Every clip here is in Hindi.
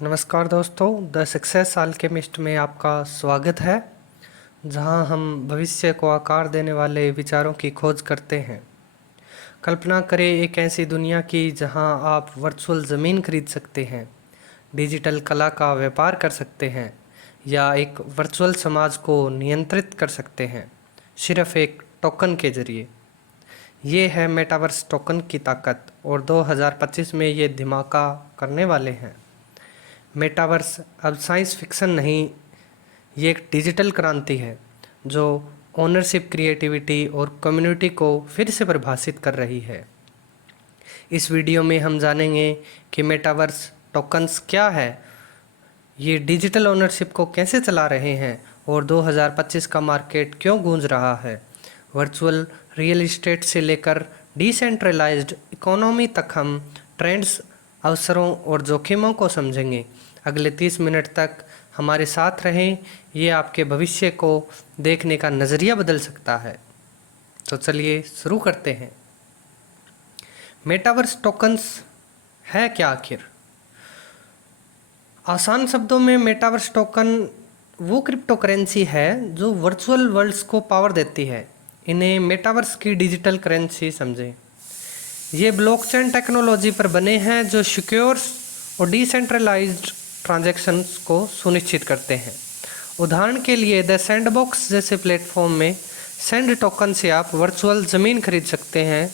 नमस्कार दोस्तों, द सक्सेस अल्केमिस्ट में आपका स्वागत है, जहां हम भविष्य को आकार देने वाले विचारों की खोज करते हैं। कल्पना करें एक ऐसी दुनिया की जहां आप वर्चुअल ज़मीन खरीद सकते हैं, डिजिटल कला का व्यापार कर सकते हैं या एक वर्चुअल समाज को नियंत्रित कर सकते हैं, सिर्फ एक टोकन के जरिए। ये है मेटावर्स टोकन की ताकत और 2025 में ये धमाका करने वाले हैं। मेटावर्स अब साइंस फिक्शन नहीं, ये एक डिजिटल क्रांति है जो ओनरशिप, क्रिएटिविटी और कम्युनिटी को फिर से परिभाषित कर रही है। इस वीडियो में हम जानेंगे कि मेटावर्स टोकन्स क्या है, ये डिजिटल ओनरशिप को कैसे चला रहे हैं और 2025 का मार्केट क्यों गूंज रहा है। वर्चुअल रियल एस्टेट से लेकर डिसेंट्रलाइज्ड इकोनॉमी तक हम ट्रेंड्स, अवसरों और जोखिमों को समझेंगे। अगले 30 मिनट तक हमारे साथ रहें, ये आपके भविष्य को देखने का नज़रिया बदल सकता है। तो चलिए शुरू करते हैं। मेटावर्स टोकन्स है क्या आखिर? आसान शब्दों में मेटावर्स टोकन वो क्रिप्टो करेंसी है जो वर्चुअल वर्ल्ड्स को पावर देती है। इन्हें मेटावर्स की डिजिटल करेंसी समझें। ये ब्लॉकचेन टेक्नोलॉजी पर बने हैं जो सिक्योर और डिसेंट्रलाइज्ड ट्रांजैक्शंस को सुनिश्चित करते हैं। उदाहरण के लिए द सैंडबॉक्स जैसे प्लेटफॉर्म में सैंड टोकन से आप वर्चुअल ज़मीन खरीद सकते हैं,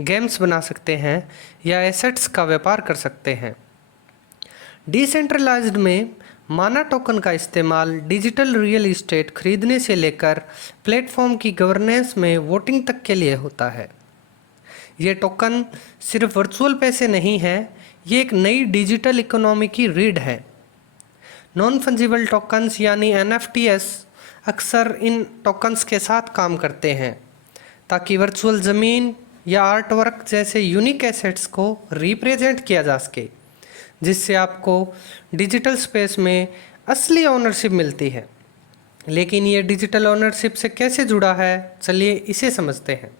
गेम्स बना सकते हैं या एसेट्स का व्यापार कर सकते हैं। डिसेंट्रलाइज्ड में माना टोकन का इस्तेमाल डिजिटल रियल एस्टेट खरीदने से लेकर प्लेटफॉर्म की गवर्नेंस में वोटिंग तक के लिए होता है। ये टोकन सिर्फ वर्चुअल पैसे नहीं है, ये एक नई डिजिटल इकोनॉमी की रीढ़ है। नॉन फंजिबल टोकन्स यानी NFTs अक्सर इन टोकन्स के साथ काम करते हैं ताकि वर्चुअल ज़मीन या आर्ट वर्क जैसे यूनिक एसेट्स को रिप्रेजेंट किया जा सके, जिससे आपको डिजिटल स्पेस में असली ओनरशिप मिलती है। लेकिन ये डिजिटल ओनरशिप से कैसे जुड़ा है, चलिए इसे समझते हैं।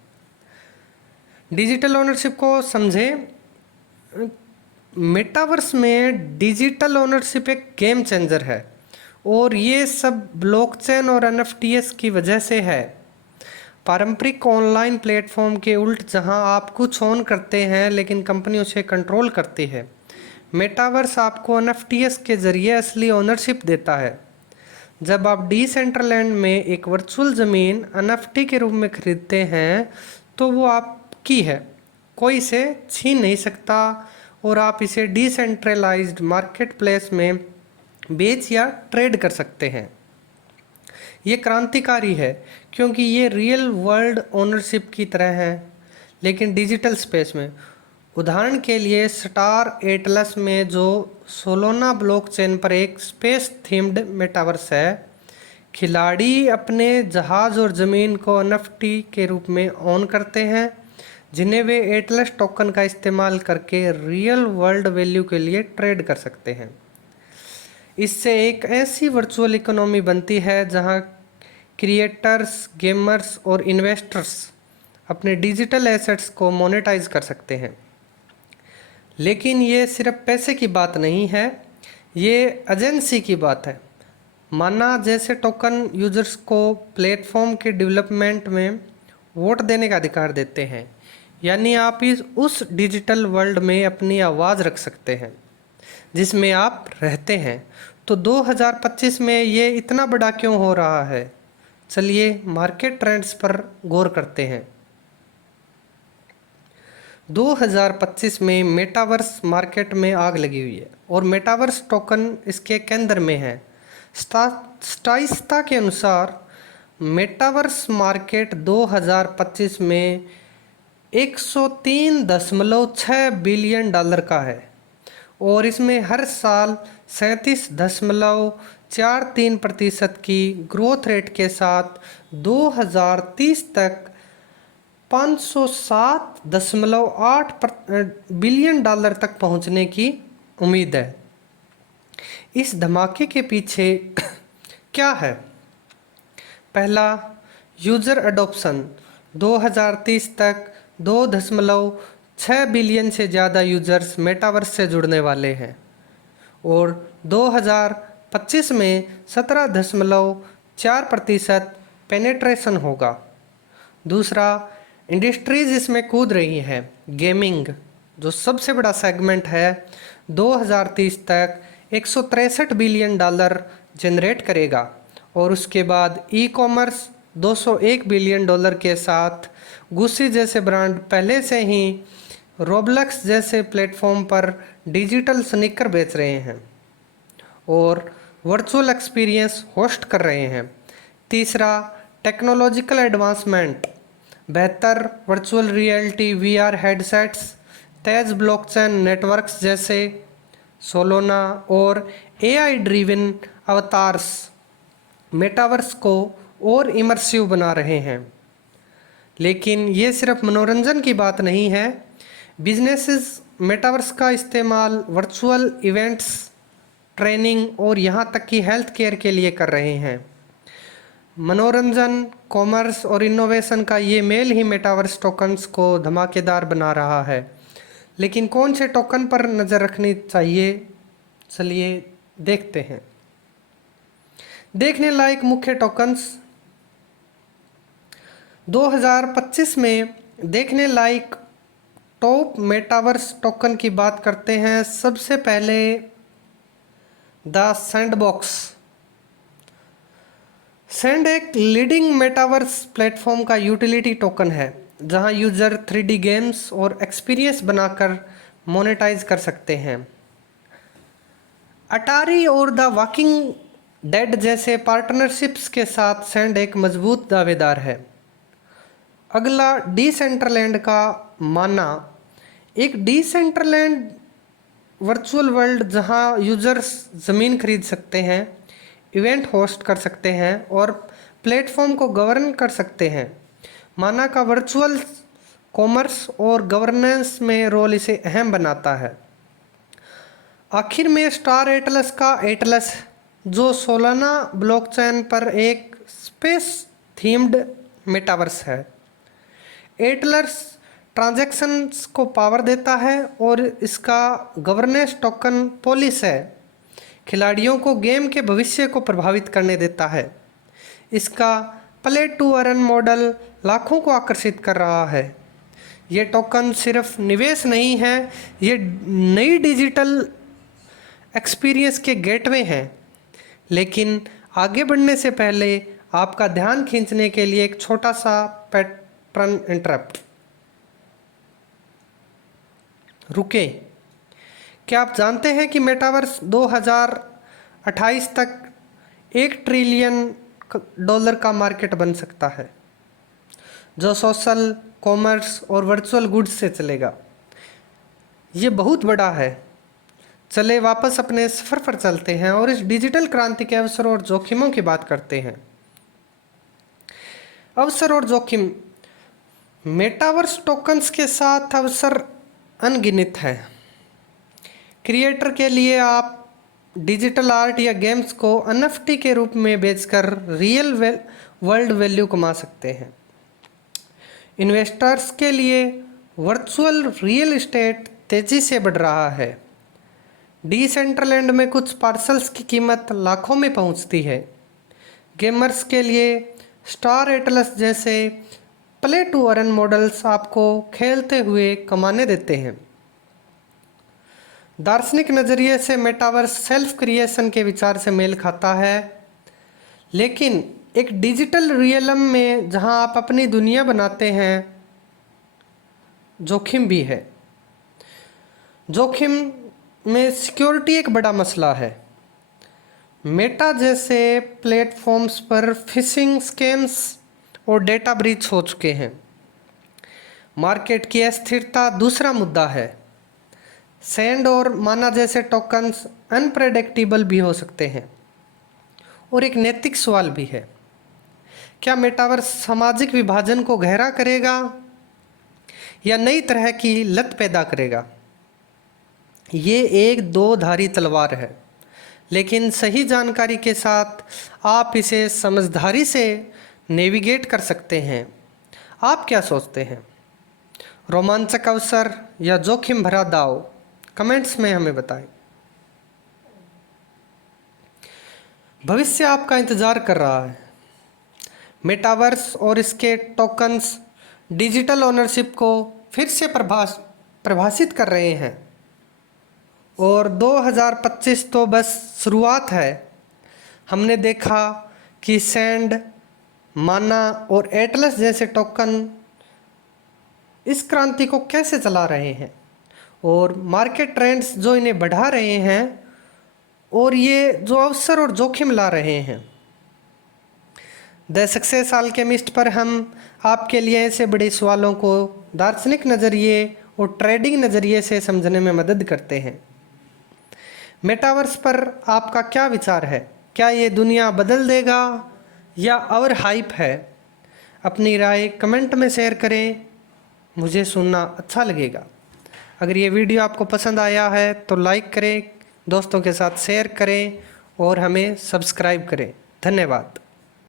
डिजिटल ओनरशिप को समझें। मेटावर्स में डिजिटल ओनरशिप एक गेम चेंजर है और ये सब ब्लॉकचेन और NFTs की वजह से है। पारंपरिक ऑनलाइन प्लेटफॉर्म के उल्ट, जहां आप कुछ ऑन करते हैं लेकिन कंपनी उसे कंट्रोल करती है, मेटावर्स आपको NFTs के जरिए असली ओनरशिप देता है। जब आप डिसेंट्रलैंड में एक वर्चुअल ज़मीन NFT के रूप में खरीदते हैं तो वो आपकी है, कोई इसे छीन नहीं सकता और आप इसे डिसेंट्रलाइज्ड मार्केट प्लेस में बेच या ट्रेड कर सकते हैं। ये क्रांतिकारी है क्योंकि ये रियल वर्ल्ड ओनरशिप की तरह है, लेकिन डिजिटल स्पेस में। उदाहरण के लिए स्टार एटलस में जो सोलोना ब्लॉकचेन पर एक स्पेस थीम्ड मेटावर्स है, खिलाड़ी अपने जहाज़ और ज़मीन को NFT के रूप में ऑन करते हैं, जिन्हें वे एटलस टोकन का इस्तेमाल करके रियल वर्ल्ड वैल्यू के लिए ट्रेड कर सकते हैं। इससे एक ऐसी वर्चुअल इकोनॉमी बनती है जहां क्रिएटर्स, गेमर्स और इन्वेस्टर्स अपने डिजिटल एसेट्स को मोनेटाइज कर सकते हैं। लेकिन ये सिर्फ पैसे की बात नहीं है, ये एजेंसी की बात है। माना जैसे टोकन यूजर्स को प्लेटफॉर्म के डेवलपमेंट में वोट देने का अधिकार देते हैं, यानी आप उस डिजिटल वर्ल्ड में अपनी आवाज़ रख सकते हैं जिसमें आप रहते हैं। तो 2025 में ये इतना बड़ा क्यों हो रहा है? चलिए मार्केट ट्रेंड्स पर गौर करते हैं। 2025 में मेटावर्स मार्केट में आग लगी हुई है और मेटावर्स टोकन इसके केंद्र में है। स्टाइस्ता के अनुसार मेटावर्स मार्केट 2025 में 103.6 बिलियन डॉलर का है और इसमें हर साल 37.43% की ग्रोथ रेट के साथ 2030 तक 507.8 बिलियन डॉलर तक पहुंचने की उम्मीद है। इस धमाके के पीछे क्या है? पहला, यूज़र अडॉप्शन। 2030 तक 2.6 बिलियन से ज़्यादा यूजर्स मेटावर्स से जुड़ने वाले हैं और 2025 में 17.4% पेनेट्रेशन होगा। दूसरा, इंडस्ट्रीज इसमें कूद रही है। गेमिंग जो सबसे बड़ा सेगमेंट है 2030 तक $163 बिलियन जनरेट करेगा, और उसके बाद ई कॉमर्स $201 बिलियन के साथ गुस्सी जैसे ब्रांड पहले से ही रोब्लक्स जैसे प्लेटफॉर्म पर डिजिटल स्नीकर बेच रहे हैं और वर्चुअल एक्सपीरियंस होस्ट कर रहे हैं। तीसरा, टेक्नोलॉजिकल एडवांसमेंट, बेहतर वर्चुअल रियलिटी वीआर हेडसेट्स, तेज ब्लॉकचेन नेटवर्क्स जैसे सोलोना और एआई ड्रिवन अवतार्स मेटावर्स को और इमर्सिव बना रहे हैं। लेकिन ये सिर्फ मनोरंजन की बात नहीं है। बिजनेसेस मेटावर्स का इस्तेमाल वर्चुअल इवेंट्स, ट्रेनिंग और यहाँ तक कि हेल्थ केयर के लिए कर रहे हैं। मनोरंजन, कॉमर्स और इनोवेशन का ये मेल ही मेटावर्स टोकन्स को धमाकेदार बना रहा है। लेकिन कौन से टोकन पर नज़र रखनी चाहिए, चलिए देखते हैं। देखने लायक मुख्य टोकन्स 2025 में देखने लायक टॉप मेटावर्स टोकन की बात करते हैं। सबसे पहले द सैंडबॉक्स। सैंड एक लीडिंग मेटावर्स प्लेटफॉर्म का यूटिलिटी टोकन है जहां यूजर 3D गेम्स और एक्सपीरियंस बनाकर मोनेटाइज कर सकते हैं। अटारी और द वॉकिंग डेड जैसे पार्टनरशिप्स के साथ सैंड एक मजबूत दावेदार है। अगला, डिसेंट्रलैंड का माना। एक डिसेंट्रलैंड वर्चुअल वर्ल्ड जहां यूजर्स ज़मीन खरीद सकते हैं, इवेंट होस्ट कर सकते हैं और प्लेटफॉर्म को गवर्न कर सकते हैं। माना का वर्चुअल कॉमर्स और गवर्नेंस में रोल इसे अहम बनाता है। आखिर में स्टार एटलस का एटलस, जो सोलाना ब्लॉकचेन पर एक स्पेस थीम्ड मेटावर्स है। एटलस ट्रांजैक्शंस को पावर देता है और इसका गवर्नेंस टोकन पोलिस है, खिलाड़ियों को गेम के भविष्य को प्रभावित करने देता है। इसका प्ले टू अर्न मॉडल लाखों को आकर्षित कर रहा है। ये टोकन सिर्फ निवेश नहीं है, ये नई डिजिटल एक्सपीरियंस के गेटवे हैं। लेकिन आगे बढ़ने से पहले आपका ध्यान खींचने के लिए एक छोटा सा पैटर्न इंटरप्ट। रुके, क्या आप जानते हैं कि मेटावर्स 2028 तक $1 ट्रिलियन का मार्केट बन सकता है, जो सोशल, कॉमर्स और वर्चुअल गुड्स से चलेगा। ये बहुत बड़ा है। चले वापस अपने सफ़र पर चलते हैं और इस डिजिटल क्रांति के अवसरों और जोखिमों की बात करते हैं। अवसर और जोखिम। मेटावर्स टोकन्स के साथ अवसर अनगिनत है। क्रिएटर के लिए आप डिजिटल आर्ट या गेम्स को NFT के रूप में बेचकर रियल वर्ल्ड वैल्यू कमा सकते हैं। इन्वेस्टर्स के लिए वर्चुअल रियल एस्टेट तेज़ी से बढ़ रहा है। डिसेंट्रलैंड में कुछ पार्सल्स की कीमत लाखों में पहुंचती है। गेमर्स के लिए स्टार एटलस जैसे प्ले टू अर्न मॉडल्स आपको खेलते हुए कमाने देते हैं। दार्शनिक नज़रिए से मेटावर्स सेल्फ क्रिएशन के विचार से मेल खाता है, लेकिन एक डिजिटल रियलम में जहां आप अपनी दुनिया बनाते हैं, जोखिम भी है। जोखिम में सिक्योरिटी एक बड़ा मसला है। मेटा जैसे प्लेटफॉर्म्स पर फिशिंग स्कैम्स और डेटा ब्रीच हो चुके हैं। मार्केट की अस्थिरता दूसरा मुद्दा है। सैंड और माना जैसे टोकन्स अनप्रेडिक्टेबल भी हो सकते हैं। और एक नैतिक सवाल भी है, क्या मेटावर्स सामाजिक विभाजन को गहरा करेगा या नई तरह की लत पैदा करेगा? ये एक दो धारी तलवार है, लेकिन सही जानकारी के साथ आप इसे समझदारी से नेविगेट कर सकते हैं। आप क्या सोचते हैं? रोमांचक अवसर या जोखिम भरा दाव? कमेंट्स में हमें बताएं। भविष्य आपका इंतज़ार कर रहा है। मेटावर्स और इसके टोकन्स डिजिटल ओनरशिप को फिर से परिभाषित कर रहे हैं और 2025 तो बस शुरुआत है। हमने देखा कि सैंड, माना और एटलस जैसे टोकन इस क्रांति को कैसे चला रहे हैं और मार्केट ट्रेंड्स जो इन्हें बढ़ा रहे हैं और ये जो अवसर और जोखिम ला रहे हैं। द सक्सेस अल्केमिस्ट पर हम आपके लिए ऐसे बड़े सवालों को दार्शनिक नज़रिए और ट्रेडिंग नज़रिए से समझने में मदद करते हैं। मेटावर्स पर आपका क्या विचार है? क्या ये दुनिया बदल देगा या और हाइप है? अपनी राय कमेंट में शेयर करें, मुझे सुनना अच्छा लगेगा। अगर ये वीडियो आपको पसंद आया है तो लाइक करें, दोस्तों के साथ शेयर करें और हमें सब्सक्राइब करें। धन्यवाद।